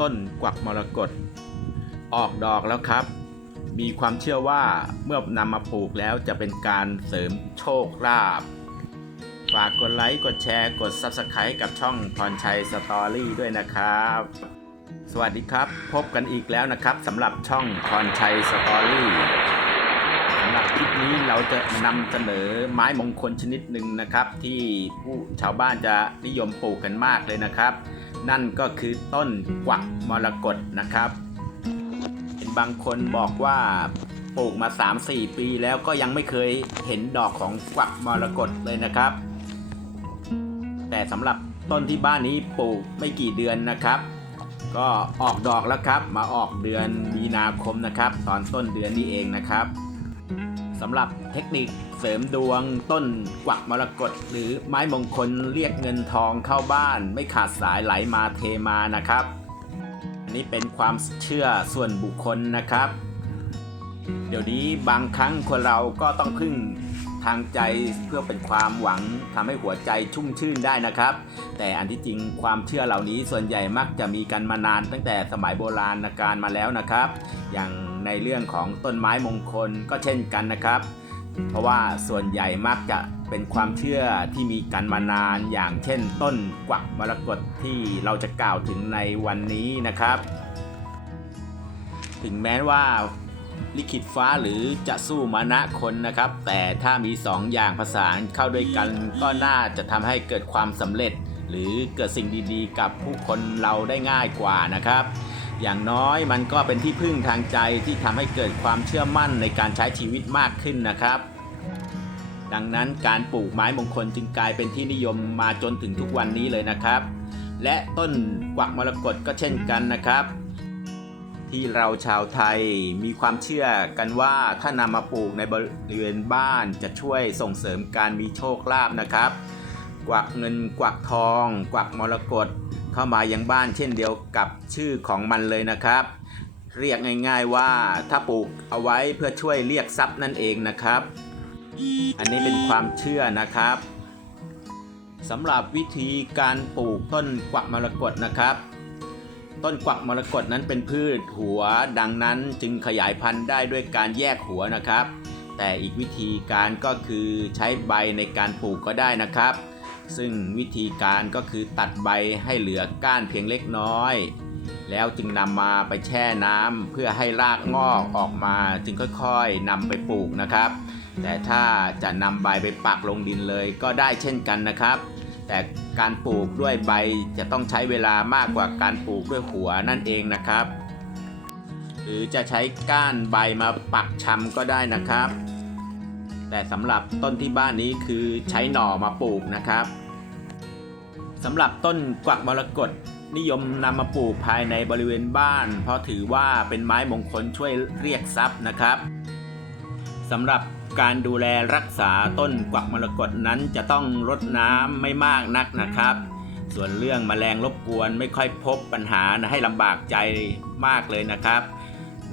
ต้นกวักมรกตออกดอกแล้วครับ มีความเชื่อว่าเมื่อนำมาปลูกแล้วจะเป็นการเสริมโชคลาภฝากกดไลค์กดแชร์กด Subscribe กับช่องพรชัยสตอรี่ด้วยนะครับ สวัสดีครับ พบกันอีกแล้วนะครับสำหรับช่องพรชัยสตอรี่สำหรับคลิปนี้เราจะนำเสนอไม้มงคลชนิดหนึ่งนะครับ ที่ผู้ชาวบ้านจะนิยมปลูกกันมากเลยนะครับ นั่นก็คือต้นกวักมรกตนะครับเห็นบางคนบอกว่าปลูกมา 3-4 ปีแล้วก็ยังไม่เคยเห็นดอกของกวักมรกตเลยนะครับ แต่สำหรับต้นที่บ้านนี้ปลูกไม่กี่เดือนนะครับ ก็ออกดอกแล้วครับ มาออกเดือนมีนาคมนะครับ ตอนต้นเดือนนี้เองนะครับ สำหรับเทคนิคเสริมดวงต้นกวักมรกตหรือไม้มงคลเรียกเงินทองเข้าบ้าน ไม่ขาดสายไหลมาเทมานะครับ อันนี้เป็นความเชื่อส่วนบุคคลนะครับ เดี๋ยวนี้บางครั้งคนเราก็ต้องพึ่ง ทางใจเพื่อเป็นความหวังทำให้หัวใจชุ่มชื่นได้นะครับ แต่อันที่จริงความเชื่อเหล่านี้ส่วนใหญ่มักจะมีกันมานานตั้งแต่สมัยโบราณการมาแล้วนะครับ อย่างในเรื่องของต้นไม้มงคลก็เช่นกันนะครับ เพราะว่าส่วนใหญ่มักจะเป็นความเชื่อที่มีกันมานานอย่างเช่น ต้นกวักมรกตที่เราจะกล่าวถึงในวันนี้นะครับ ถึงแม้ว่า ลิขิตฟ้าหรือจะสู้มานะคนนะครับ แต่ถ้ามีสองอย่างผสานเข้าด้วยกันก็น่าจะทำให้เกิดความสำเร็จ หรือเกิดสิ่งดีๆ กับผู้คนเราได้ง่ายกว่านะครับ อย่างน้อยมันก็เป็นที่พึ่งทางใจที่ทำให้เกิดความเชื่อมั่นในการใช้ชีวิตมากขึ้นนะครับ ดังนั้นการปลูกไม้มงคลจึงกลายเป็นที่นิยมมาจนถึงทุกวันนี้เลยนะครับ และต้นกวักมรกตก็เช่นกันนะครับ ที่เราชาวไทยมีความเชื่อกันว่าถ้านำมาปลูกในบริเวณบ้านจะช่วยส่งเสริมการมีโชคลาภนะครับ กวักเงินกวักทอง กวักมรกตเข้ามายังบ้านเช่นเดียวกับชื่อของมันเลยนะครับ เรียกง่ายๆว่าถ้าปลูกเอาไว้เพื่อช่วยเรียกทรัพย์นั่นเองนะครับ อันนี้เป็นความเชื่อนะครับสำหรับวิธีการปลูกต้นกวักมรกตนะครับ ต้นกวักมรกตนั้นเป็นพืชหัวดังนั้นจึงขยายพันธุ์ได้ด้วยการแยกหัวนะครับ แต่อีกวิธีการก็คือใช้ใบในการปลูกก็ได้นะครับ ซึ่งวิธีการก็คือตัดใบให้เหลือก้านเพียงเล็กน้อย แล้วจึงนำมาไปแช่น้ำเพื่อให้รากงอกออกมาจึงค่อยๆนำไปปลูกนะครับ แต่ถ้าจะนำใบไปปักลงดินเลยก็ได้เช่นกันนะครับ แต่การปลูกด้วยใบจะต้องใช้เวลามากกว่าการปลูกด้วยหัวนั่นเองนะครับ หรือจะใช้ก้านใบมาปักชำก็ได้นะครับ แต่สำหรับต้นที่บ้านนี้คือใช้หน่อมาปลูกนะครับสำหรับต้นกวักมรกตนิยมนำมาปลูกภายในบริเวณบ้าน เพราะถือว่าเป็นไม้มงคลช่วยเรียกทรัพย์นะครับสำหรับ การดูแลรักษาต้นกวักมรกตนั้นจะต้องรดน้ำไม่มากนักนะครับ ส่วนเรื่องแมลงรบกวนไม่ค่อยพบปัญหาให้ลำบากใจมากเลยนะครับ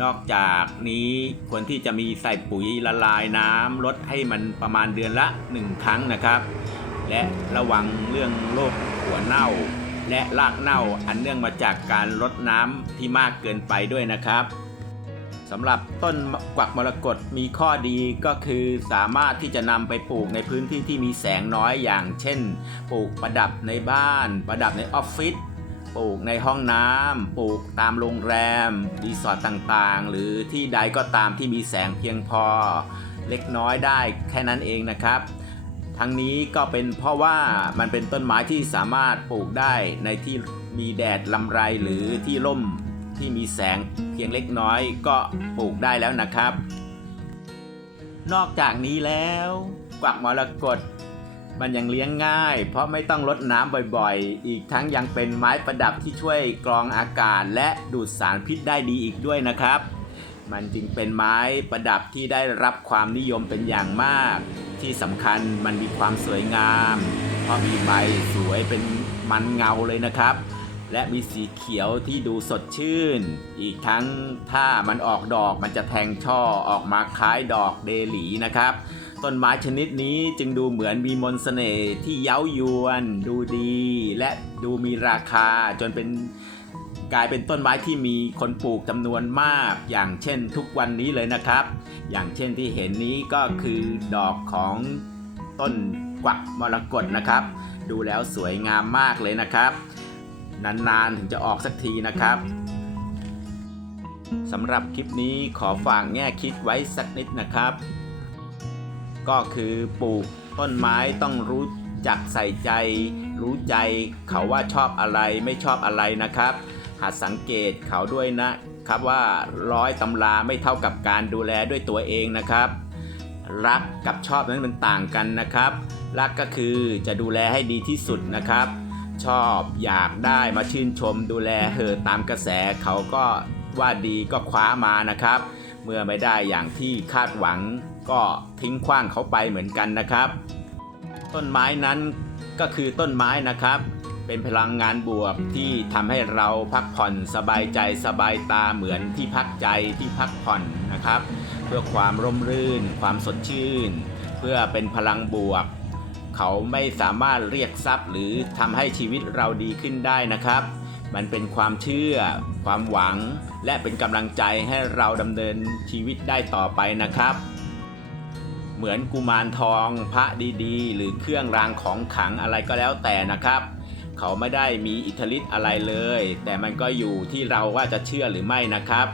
นอกจากนี้ควรที่จะมีใส่ปุ๋ยละลายน้ำลดให้มันประมาณเดือนละ 1 ครั้งนะครับ และระวังเรื่องโรคหัวเน่า และรากเน่าอันเนื่องมาจากการลดน้ำที่มากเกินไปด้วยนะครับ สำหรับต้นกวักมรกตมีข้อดีก็คือสามารถที่จะนำไปปลูกในพื้นที่ที่มีแสงน้อยอย่างเช่น ปลูกประดับในบ้าน ประดับในออฟฟิศปลูกในห้องน้ำปลูกตามโรงแรมรีสอร์ทต่างๆ หรือที่ใดก็ตามที่มีแสงเพียงพอ เล็กน้อยได้แค่นั้นเองนะครับ ทั้งนี้ก็เป็นเพราะว่ามันเป็นต้นไม้ที่สามารถปลูกได้ในที่มีแดดลำไรหรือที่ร่ม ที่มีแสงเพียงเล็กน้อยก็ปลูกได้แล้วนะครับ นอกจากนี้แล้ว กวักมรกตมันยังเลี้ยงง่าย เพราะไม่ต้องรดน้ำบ่อยๆ อีกทั้งยังเป็นไม้ประดับที่ช่วยกรองอากาศและดูดสารพิษได้ดีอีกด้วยนะครับ มันจึงเป็นไม้ประดับที่ได้รับความนิยมเป็นอย่างมาก ที่สำคัญมันมีความสวยงาม เพราะมีใบสวยเป็นมันเงาเลยนะครับ และมีสีเขียวที่ดูสดชื่น อีกทั้งถ้ามันออกดอกมันจะแทงช่อออกมาคล้ายดอกเดหลีนะครับ ต้นไม้ชนิดนี้จึงดูเหมือนมีมนต์เสน่ห์ที่เย้ายวน ดูดี และดูมีราคาจนเป็นกลายเป็นต้นไม้ที่มีคนปลูกจำนวนมาก อย่างเช่นทุกวันนี้เลยนะครับ อย่างเช่นที่เห็นนี้ก็คือดอกของต้นกวักมรกตนะครับ ดูแล้วสวยงามมากเลยนะครับ นานๆ ถึงจะออกสักทีนะครับสำหรับคลิปนี้ขอฝากแง่คิดไว้สักนิดนะครับ ก็คือปลูกต้นไม้ต้องรู้จักใส่ใจ รู้ใจเขาว่าชอบอะไรไม่ชอบอะไรนะครับ หัดสังเกตเขาด้วยนะครับว่าร้อยตำราไม่เท่ากับการดูแลด้วยตัวเองนะครับ รักกับชอบนั้นมันต่างกันนะครับ รักก็คือจะดูแลให้ดีที่สุดนะครับ ชอบอยากได้มาชื่นชมดูแลเหอตามกระแสเขาก็ว่าดีก็คว้ามานะครับ เมื่อไม่ได้อย่างที่คาดหวังก็ทิ้งขว้างเขาไปเหมือนกันนะครับ ต้นไม้นั้นก็คือต้นไม้นะครับ เป็นพลังงานบวกที่ทำให้เราพักผ่อนสบายใจสบายตาเหมือนที่พักใจที่พักผ่อนนะครับ เพื่อความร่มรื่น ความสดชื่น เพื่อเป็นพลังบวก เขาไม่สามารถเรียกทรัพย์หรือทำให้ชีวิตเราดีขึ้นได้นะครับ มันเป็นความเชื่อ ความหวัง และเป็นกำลังใจให้เราดำเนินชีวิตได้ต่อไปนะครับ เหมือนกุมารทองพระดีๆ หรือเครื่องรางของขลังอะไรก็แล้วแต่นะครับ เขาไม่ได้มีอิทธิฤทธิ์อะไรเลย แต่มันก็อยู่ที่เราว่าจะเชื่อหรือไม่นะครับ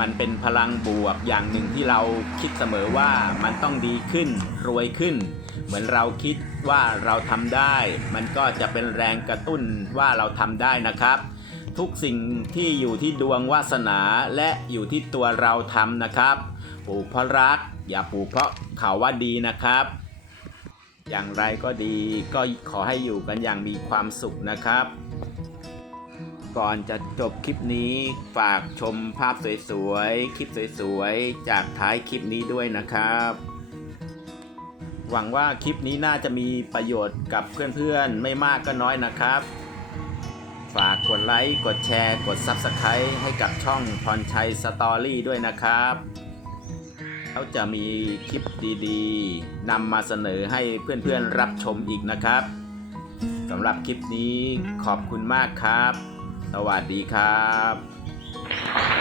มันเป็นพลังบวกอย่างหนึ่งที่เราคิดเสมอว่ามันต้องดีขึ้นรวยขึ้น เหมือนเราคิดว่าเราทำได้ มันก็จะเป็นแรงกระตุ้นว่าเราทำได้นะครับ ทุกสิ่งที่อยู่ที่ดวงวาสนาและอยู่ที่ตัวเราทำนะครับปลูกเพราะรัก อย่าปลูกเพราะเขาว่าดีนะครับ อย่างไรก็ดีก็ขอให้อยู่กันอย่างมีความสุขนะครับ ก่อนจะจบคลิปนี้ฝากชมภาพสวยๆ คลิปสวยๆ จากท้ายคลิปนี้ด้วยนะครับ หวังว่าคลิปนี้น่าจะมีประโยชน์กับเพื่อนๆ ไม่มากก็น้อยนะครับ ฝากกดไลค์ กดแชร์ กด Subscribe ให้กับช่องพรชัยสตอรี่ด้วยนะครับเขาจะมีคลิปดีๆนำมาเสนอให้เพื่อนๆรับชมอีกนะครับสำหรับคลิปนี้ขอบคุณมากครับ สวัสดีครับ